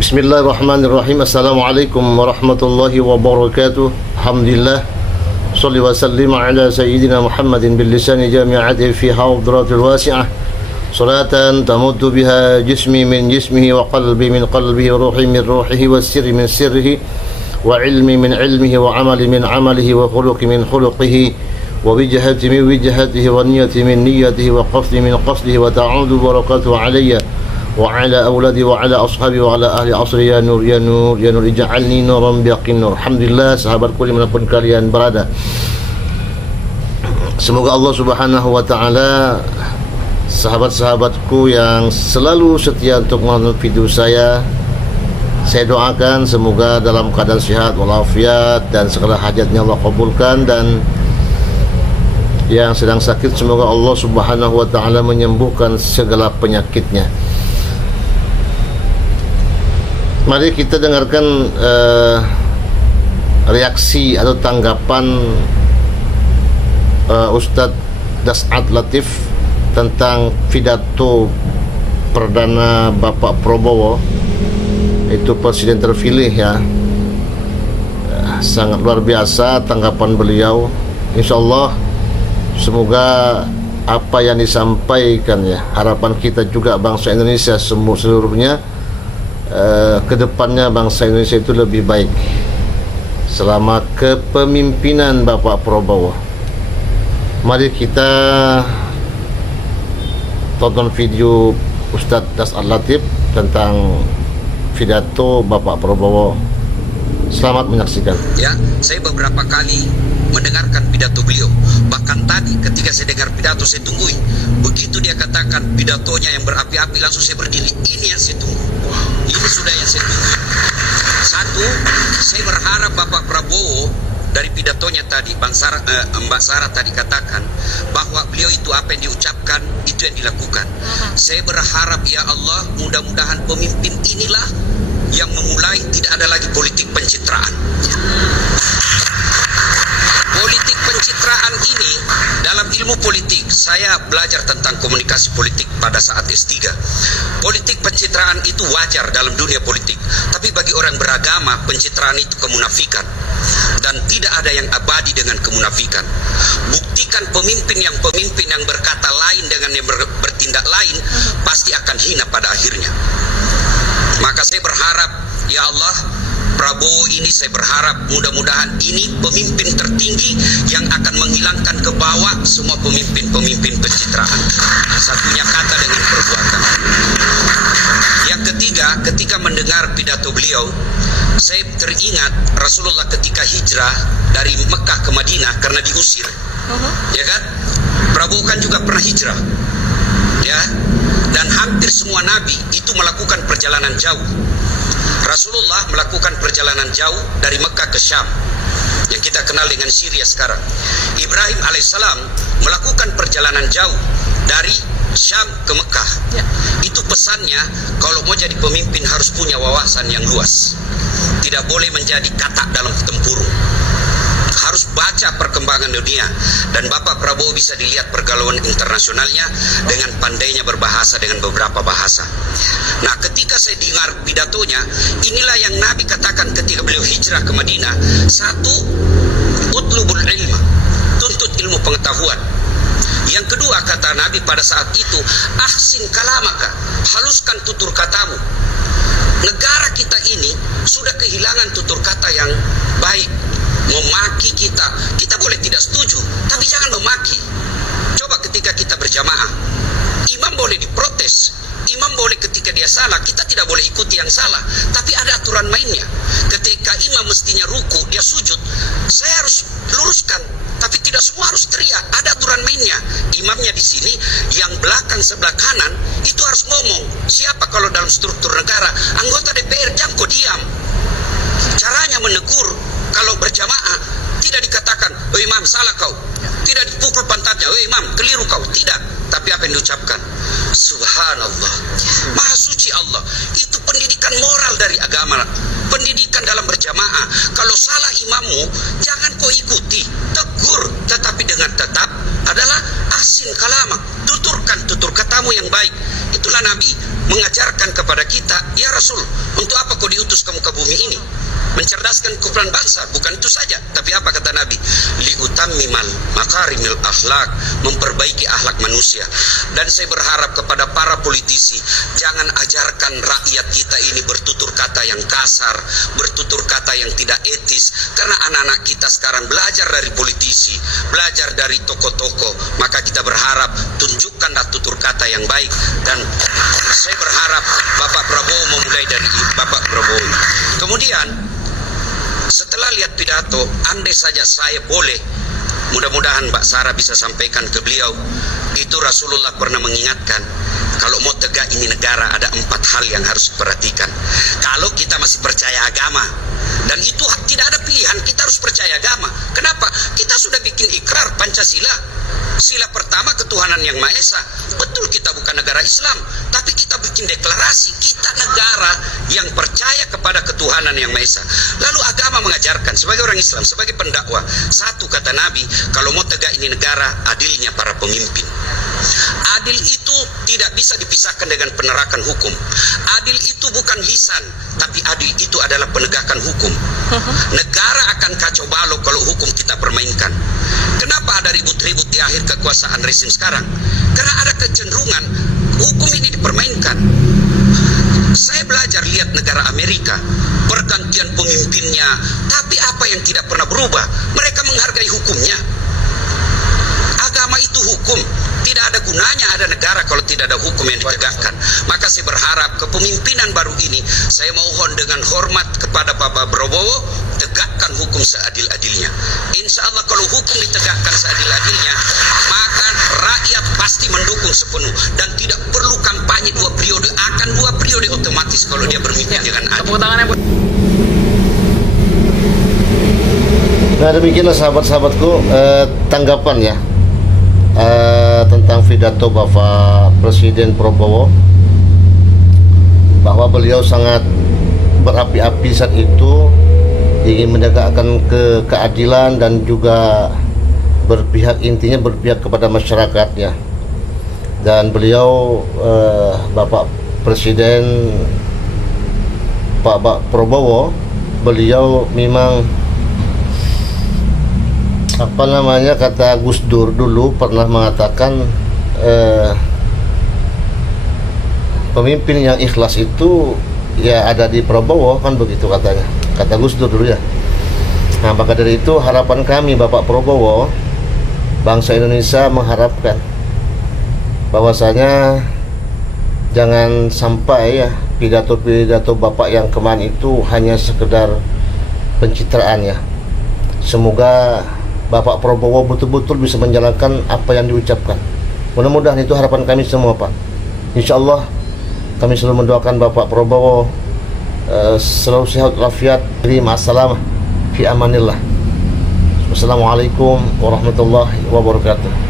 Bismillahirrahmanirrahim. Assalamualaikum warahmatullahi wabarakatuh. Alhamdulillah. Salli wa sallim ala sayyidina Muhammadin bil lisani jami'ati fi hawdratil wasi'ah. Salatan tamuddu biha jismi min jismihi wa qalbi min qalbihi wa ruhi min ruhihi wa sirri min sirrihi wa ilmi min ilmihi wa amali min amalihi wa khuluqi min khuluqihi wa wijhati min wijhatihi wa niyati min niyatihi wa qasdi min qasdihi wa ta'udu barakatuhu alayya wa ala awladi wa ala ashabi wa ala ahli asri ya nur ya nur ya nur ij'alni nuran biaqin nur. Alhamdulillah, sahabatku dimanapun kalian berada, semoga Allah subhanahu wa ta'ala, sahabat-sahabatku yang selalu setia untuk menonton video saya doakan semoga dalam keadaan sehat walafiat dan segala hajatnya Allah kabulkan, dan yang sedang sakit semoga Allah subhanahu wa ta'ala menyembuhkan segala penyakitnya. Mari kita dengarkan reaksi atau tanggapan Ustadz Das'ad Latif tentang pidato Perdana Bapak Prabowo, itu presiden terpilih ya. Sangat luar biasa tanggapan beliau. Insyaallah semoga apa yang disampaikan ya, harapan kita juga bangsa Indonesia seluruhnya, kedepannya bangsa Indonesia itu lebih baik selama kepemimpinan Bapak Prabowo. Mari kita tonton video Ustadz Das'ad Latif tentang pidato Bapak Prabowo. Selamat menyaksikan. Ya, saya beberapa kali mendengarkan pidato beliau. Bahkan tadi ketika saya dengar pidato saya tunggui. Begitu dia katakan pidatonya yang berapi-api, langsung saya berdiri. Ini yang saya tunggu. Ini sudah yang saya tunggu. Satu, saya berharap Bapak Prabowo dari pidatonya tadi, Mbak Sarah tadi katakan bahwa beliau itu apa yang diucapkan itu yang dilakukan. Saya berharap ya Allah, mudah-mudahan pemimpin inilah yang memulai tidak ada lagi politik pencitraan. Politik pencitraan ini dalam ilmu politik, saya belajar tentang komunikasi politik pada saat S3. Politik pencitraan itu wajar dalam dunia politik, tapi bagi orang beragama pencitraan itu kemunafikan, dan tidak ada yang abadi dengan kemunafikan. Buktikan pemimpin yang berkata lain dengan yang bertindak lain pasti akan hina pada akhirnya. Maka saya berharap ya Allah, Prabowo ini saya berharap mudah-mudahan ini pemimpin tertinggi yang akan menghilangkan ke bawah semua pemimpin pencitraan. Satunya kata dengan perbuatan. Yang ketiga, ketika mendengar pidato beliau, saya teringat Rasulullah ketika hijrah dari Mekah ke Madinah karena diusir. Ya kan? Prabowo kan juga pernah hijrah. Ya. Dan hampir semua nabi itu melakukan perjalanan jauh. Rasulullah melakukan perjalanan jauh dari Mekah ke Syam, yang kita kenal dengan Syria sekarang. Ibrahim alaihissalam melakukan perjalanan jauh dari Syam ke Mekah. Itu pesannya, kalau mau jadi pemimpin harus punya wawasan yang luas. Tidak boleh menjadi katak dalam tempurung. Harus baca perkembangan dunia, dan Bapak Prabowo bisa dilihat pergaulan internasionalnya dengan pandainya berbahasa dengan beberapa bahasa. Nah, ketika saya dengar pidatonya, inilah yang Nabi katakan ketika beliau hijrah ke Madinah. Satu, utlubul ilma, tuntut ilmu pengetahuan. Yang kedua kata Nabi pada saat itu, ahsin kalamaka, haluskan tutur katamu. Negara kita ini sudah kehilangan tutur kata yang baik. Memaki kita boleh tidak setuju, tapi jangan memaki. Coba ketika kita berjamaah, imam boleh diprotes, imam boleh ketika dia salah, kita tidak boleh ikuti yang salah, tapi ada aturan mainnya. Ketika imam mestinya ruku, dia sujud, saya harus luruskan, tapi tidak semua harus teriak. Ada aturan mainnya. Imamnya di sini, yang belakang sebelah kanan itu harus ngomong. Siapa kalau dalam struktur negara, anggota DPR, jangan kau diam. Caranya menegur kalau berjamaah, tidak dikatakan, "Oh imam salah kau." Tidak dipukul pantatnya, "Oh imam keliru kau." Tidak. Tapi apa yang diucapkan? Subhanallah, Maha suci Allah. Itu pendidikan moral dari agama. Pendidikan dalam berjamaah. Kalau salah imammu, jangan kau ikuti, tegur, tetapi dengan tetap adalah ahsin kalamak, tuturkan tutur katamu yang baik. Itulah Nabi mengajarkan kepada kita, ya Rasul, untuk apa kau diutus ke muka bumi ini? Mencerdaskan kumpulan bangsa, bukan itu saja. Tapi apa kata Nabi? Liutammimal makarimil akhlak, memperbaiki akhlak manusia. Dan saya berharap kepada para politisi, jangan ajarkan rakyat kita ini bertutur kata yang kasar, bertutur kata yang tidak etis. Karena anak-anak kita sekarang belajar dari politisi, belajar dari tokoh-tokoh. Maka kita berharap tunjukkanlah tutur kata yang baik. Dan saya berharap Bapak Prabowo memulai dari Bapak Prabowo. Kemudian setelah lihat pidato, andai saja saya boleh, mudah-mudahan Mbak Sarah bisa sampaikan ke beliau, itu Rasulullah pernah mengingatkan, kalau mau tegak ini negara ada 4 hal yang harus diperhatikan. Kalau kita masih percaya agama, dan itu tidak ada pilihan, kita harus percaya agama. Kenapa? Kita sudah bikin ikrar Pancasila. Sila pertama ketuhanan yang Maha Esa. Betul kita bukan negara Islam, tapi kita bikin deklarasi kita negara yang percaya kepada ketuhanan yang Maha Esa. Lalu agama mengajarkan sebagai orang Islam, sebagai pendakwah, satu kata Nabi, kalau mau tegak ini negara, adilnya para pemimpin. Adil itu tidak bisa dipisahkan dengan penerakan hukum. Adil itu bukan lisan, tapi adil itu adalah penegakan hukum. Negara akan kacau balau kalau hukum kita permainkan. Kenapa ada ribut-ribut di akhir kekuasaan rezim sekarang? Karena ada kecenderungan hukum ini dipermainkan. Saya belajar lihat negara Amerika, pergantian pemimpinnya, tapi apa yang tidak pernah berubah? Mereka menghargai hukumnya. Agama itu hukum. Tidak ada gunanya ada negara kalau tidak ada hukum yang ditegakkan. Maka saya berharap kepemimpinan baru ini, saya mohon dengan hormat kepada Bapak Prabowo, tegakkan hukum seadil-adilnya. Insya Allah kalau hukum ditegakkan seadil-adilnya, maka rakyat pasti mendukung sepenuh. Dan tidak perlu kampanye 2 periode, akan 2 periode otomatis kalau dia bermimpi dengan adil. Nah demikianlah sahabat-sahabatku tanggapan ya tentang pidato Bapak Presiden Prabowo, bahwa beliau sangat berapi-api saat itu ingin menegakkan keadilan dan juga intinya berpihak kepada masyarakatnya. Dan beliau Bapak Presiden Pak Prabowo, beliau memang kata Gus Dur dulu pernah mengatakan pemimpin yang ikhlas itu ya ada di Prabowo, kan begitu katanya, kata Gus Dur dulu ya. Nah maka dari itu harapan kami Bapak Prabowo, bangsa Indonesia mengharapkan bahwasanya jangan sampai ya pidato-pidato Bapak yang kemarin itu hanya sekedar pencitraan ya. Semoga Bapak Prabowo betul-betul bisa menjalankan apa yang diucapkan. Mudah-mudahan itu harapan kami semua Pak. Insya Allah kami selalu mendoakan Bapak Prabowo selalu sehat walafiat. Ma'assalamah fi amanillah. Wassalamualaikum warahmatullahi wabarakatuh.